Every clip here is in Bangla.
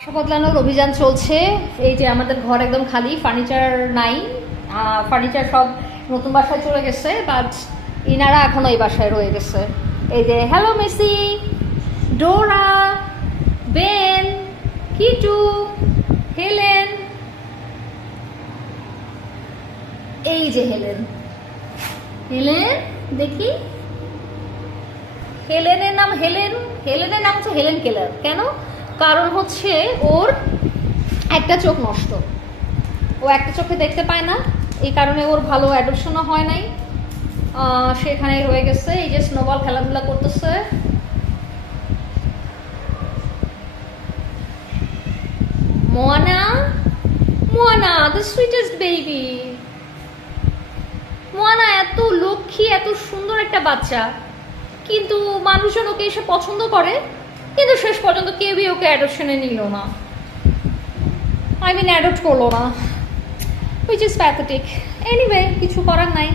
বাসা বদলানোর অভিযান চলছে। এই যে আমাদের ঘর একদম খালি, ফার্নিচার নাই, ফার্নিচার সব নতুন বাসায় চলে গেছে, বাট ইনারা এখনো এই বাসায় রয়ে গেছে। এই যে হ্যালো মেসি, ডোরা, বেন, কিটু, হেলেন, এই যে হেলেন, হেলেন দেখি, হেলেনের নাম হচ্ছে হেলেন কেলার। কেন? কারণ হচ্ছে ওর একটা চোখ নষ্ট, ও একটা চোখে দেখতে পায় না, এই কারণে ওর ভালো অ্যাডপশনও হয় নাই, সেখানে রয়ে গেছে। এই যে স্নোবল খেলাধুলা করতেছে। Moana, Moana the sweetest baby. Moana এত লক্ষ্মী, এত সুন্দর একটা বাচ্চা, কিন্তু মানুষজন ওকে এসে পছন্দ করে, কিন্তু শেষ পর্যন্ত কেউই ওকে অ্যাডপশনে নিল না, অ্যাডপ্ট করলো না, হুইচ ইজ প্যাথেটিক। এনিওয়ে, কিছু করার নাই।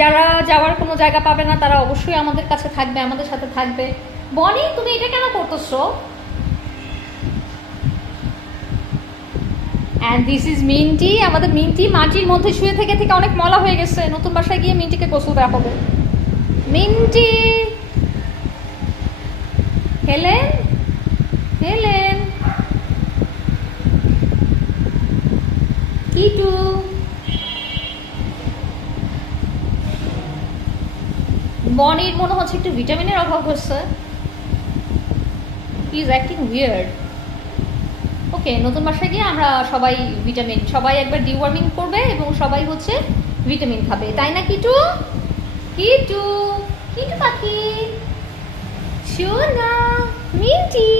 যারা যাওয়ার কোনো জায়গা পাবে না তারা অবশ্যই আমাদের কাছে থাকবে, আমাদের সাথে থাকবে। বনি, তুমি এটা কেন করতেছো? And this is minty. আমাদের মিন্টি মাটির মধ্যে শুয়ে থেকে থেকে অনেক ময়লা হয়ে গেছে, নতুন বাসায় গিয়ে মিন্টিকে গোসল দেওয়া হবে। মিন্টি, হেলেন, হেলেন, কিটু, বনির মনে হচ্ছে একটু ভিটামিনের অভাব হচ্ছে, হি ইজ অ্যাক্টিং উইয়ার্ড। ওকে, নতুন বাসায় গিয়ে আমরা সবাই ভিটামিন, সবাই একবার ডিওয়ার্মিং করবে এবং সবাই হচ্ছে ভিটামিন খাবে, তাই না কিটু? কিটু, কিটু পাখি, সোনা, মিন্টি।